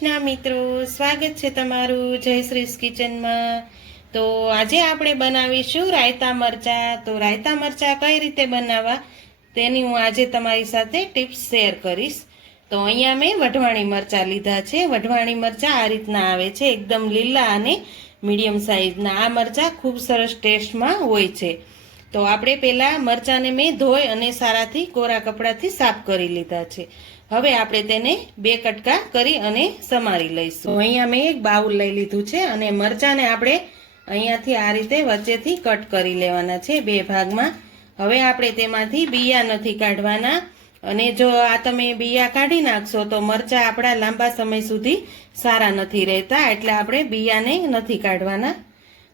કૃષ્ણ મિત્રો, સ્વાગત છે તમારું જયશ્રીસ કિચનમાં। તો આજે આપણે બનાવીશું રાયતા મરચાં। તો રાયતા મરચાં કઈ રીતે બનાવવા તેની હું આજે તમારી સાથે ટિપ્સ શેર કરીશ। તો અહીંયા મેં વઢવાણી મરચાં લીધા છે। વઢવાણી મરચાં આ રીતના આવે છે, એકદમ લીલા અને મીડિયમ સાઇઝના। આ મરચાં ખૂબ સરસ ટેસ્ટમાં હોય છે। તો આપણે પહેલાં મરચાંને મેં ધોઈ અને સારાથી કોરા કપડાથી સાફ કરી લીધા છે। હવે આપણે તેને બે કટકા કરી અને સમારી લઈશું। અહીંયા મેં એક બાઉલ લઈ લીધું છે અને મરચાંને આપણે અહીંયાથી આ રીતે વચ્ચેથી કટ કરી લેવાના છે બે ભાગમાં। હવે આપણે તેમાંથી બિયા નથી કાઢવાના, અને જો આ તમે બિયા કાઢી નાખશો તો મરચાં આપણા લાંબા સમય સુધી સારા નથી રહેતા, એટલે આપણે બિયાને નથી કાઢવાના।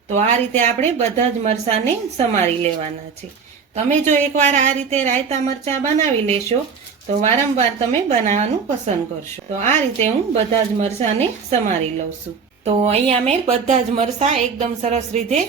તો આ રીતે આપણે બધા જ મરચાંને સમારી લેવાના છે। તમે જો એકવાર આ રીતે રાયતા મરચાં બનાવી લેશો તો વારંવાર તમે બનાવવાનું પસંદ કરશો। તો આ રીતે હું બધા જ મરચાંને સમારી લઉં છું। તો અહીંયા મેં બધા જ મરચાં એકદમ સરસ રીતે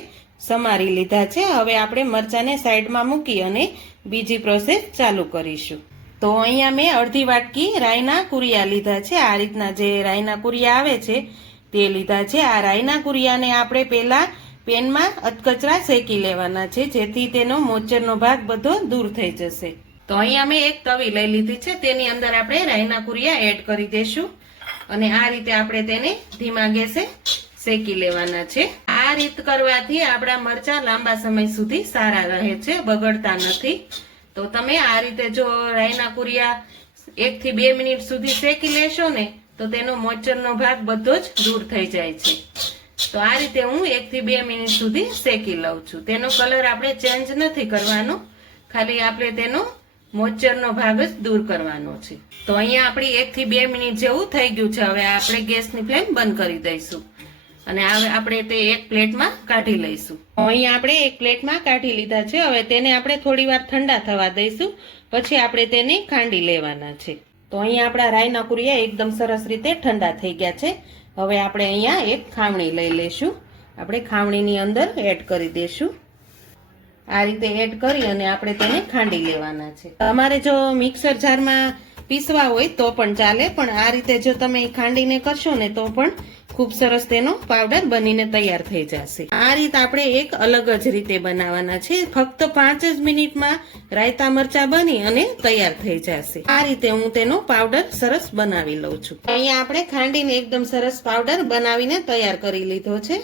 સમારી લીધા છે। હવે આપણે મરચાંને સાઈડમાં મૂકી અને બીજી પ્રોસેસ ચાલુ કરીશું। તો અહીંયા મેં અડધી વાટકી રાઈના કુરિયા લીધા છે। આ રીતના જે રાઈના કુરિયા આવે છે તે લીધા છે। આ રાઈના કુરિયાને આપણે પહેલાં પેનમાં અધકચરા શેકી લેવાના છે, જેથી તેનો મોચરનો ભાગ બધો દૂર થઈ જશે। તો અહીંયા મેં એક તવી લઈ લીધી છે, તેની અંદર આપણે રાઈના કુરિયા એડ કરી દઈશું અને આ રીતે આપણે તેને ધીમા ગેસે શેકી લેવાના છે। આ રીત કરવાથી આપણા મરચાં લાંબા સમય સુધી સારા રહે છે, બગડતા નથી। તો તમે આ રીતે જો રાઈના કુરિયા 1 થી 2 મિનિટ સુધી શેકી લેશો ને તો તેનો મોચરનો ભાગ બધો જ દૂર થઈ જાય છે। તો આ રીતે હું 1 થી 2 મિનિટ સુધી શેકી લઉં છું। તેનો કલર આપણે ચેન્જ નથી કરવાનો, ખાલી આપણે તેનો મોચરનો ભાગ જ દૂર કરવાનો છે। તો અહીંયા આપણી 1 થી 2 મિનિટ જેવું થઈ ગયું છે। હવે આપણે ગેસની ફ્લેમ બંધ કરી દઈશું અને હવે આપણે તે એક પ્લેટમાં કાઢી લઈશું। અહીંયા આપણે એક પ્લેટમાં કાઢી લીધા છે। હવે તેને આપણે થોડી વાર ઠંડા થવા દઈશું, પછી આપણે તેને ખાંડી લેવાના છે। તો અહીંયા આપણા રાઈના કુરિયા એકદમ સરસ રીતે ઠંડા થઈ ગયા છે। હવે આપણે અહીંયા એક ખાવણી લઈ લઈશું, આપણે ખાવણીની અંદર એડ કરી દઈશું। આ રીતે એડ કરી અને આપણે તેને ખાંડી લેવાના છે। તમારે જો મિક્સર જારમાં પીસવા હોય તો પણ ચાલે, પણ આ રીતે જો તમે ખાંડીને કરશો ને તો પણ ખૂબ સરસ તેનો પાવડર બનીને તૈયાર થઈ જશે। આ રીત આપણે એક અલગ જ રીતે બનાવવાના છે। ફક્ત 5 જ મિનિટમાં રાયતા મરચાં બની અને તૈયાર થઈ જશે। આ રીતે હું તેનો પાવડર સરસ બનાવી લઉં છું। અહીંયા આપણે ખાંડીને એકદમ સરસ પાવડર બનાવીને તૈયાર કરી લીધો છે।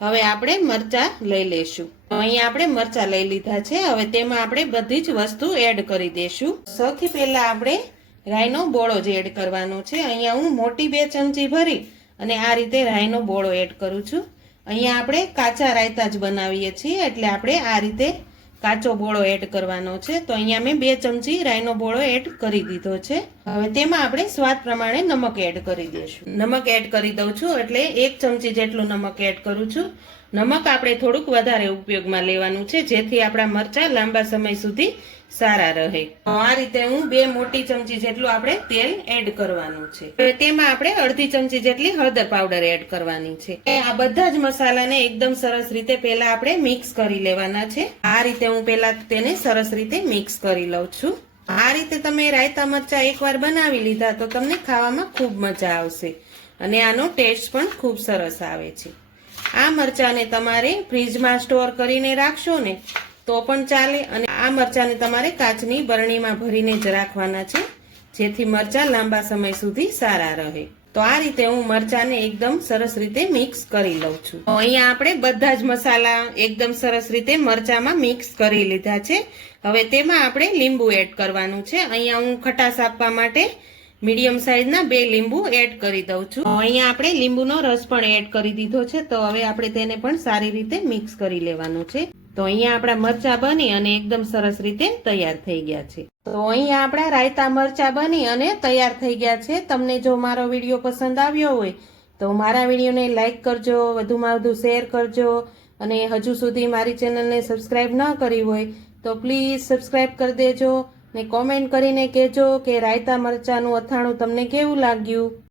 હવે આપણે મરચાં લઈ લેશું। અહીંયા આપણે મરચાં લઈ લીધા છે। હવે તેમાં આપણે બધી જ વસ્તુ એડ કરી દેશું। સૌથી પહેલા આપણે રાઈનો બોળો જ એડ કરવાનો છે। અહીંયા હું મોટી 2 ચમચી ભરી અને આ રીતે રાઈનો બોળો એડ કરું છું। અહીંયા આપણે કાચા રાયતા જ બનાવીએ છીએ, એટલે આપણે આ રીતે કાચો બોળો એડ કરવાનો છે। તો અહીંયા મેં 2 ચમચી રાઈનો બોળો એડ કરી દીધો છે। હવે તેમાં આપણે સ્વાદ પ્રમાણે નમક એડ કરી દઈશું। નમક એડ કરી દઉં છું, એટલે 1 ચમચી જેટલું નમક એડ કરું છું। નમક આપણે થોડુંક વધારે ઉપયોગમાં લેવાનું છે, જેથી આપણા મરચાં લાંબા સમય સુધી સારા રહે। આ રીતે હું 2 મોટી ચમચી જેટલું આપણે તેલ એડ કરવાનું છે। તેમાં આપણે અડધી ચમચી જેટલી હળદર પાવડર એડ કરવાની છે। આ બધા જ મસાલાને એકદમ સરસ રીતે પહેલા આપણે મિક્સ કરી લેવાના છે। આ રીતે હું પહેલા તેને સરસ રીતે મિક્સ કરી લઉં છું। આ રીતે તમે રાયતા મરચાં એકવાર બનાવી લીધા તો તમને ખાવામાં ખૂબ મજા આવશે અને આનો ટેસ્ટ પણ ખૂબ સરસ આવે છે। આ મરચાંને તમારે ફ્રીજમાં સ્ટોર કરીને રાખશો ને તો પણ ચાલે, અને આ મરચાંને તમારે કાચની બરણીમાં ભરીને જ રાખવાના છે, જેથી મરચાં લાંબા સમય સુધી સારા રહે। તો આ રીતે હું મરચાંને એકદમ સરસ રીતે મિક્સ કરી લઉં છું। તો અહીંયા આપણે બધા જ મસાલા એકદમ સરસ રીતે મરચાંમાં મિક્સ કરી લીધા છે। હવે તેમાં આપણે લીંબુ એડ કરવાનું છે। અહીંયા હું ખટાશ આપવા માટે મીડિયમ સાઇઝના 2 લીંબુ એડ કરી દઉં છું। અહીંયા આપણે લીંબુનો રસ પણ એડ કરી દીધો છે। તો હવે આપણે તેને પણ સારી રીતે મિક્સ કરી લેવાનું છે। તો અહીંયા આપણા મરચાં બની અને એકદમ સરસ રીતે તૈયાર થઈ ગયા છે। તો અહીંયા આપણા રાયતા મરચાં બની અને તૈયાર થઈ ગયા છે। તમને જો મારો વિડીયો પસંદ આવ્યો હોય તો મારા વિડીયોને લાઈક કરજો, વધુમાં વધુ શેર કરજો, અને હજુ સુધી મારી ચેનલને સબસ્ક્રાઈબ ન કરી હોય તો પ્લીઝ સબસ્ક્રાઈબ કરી દેજો, ને કોમેન્ટ કરીને કહેજો કે રાયતા મરચાંનું અથાણું તમને કેવું લાગ્યું।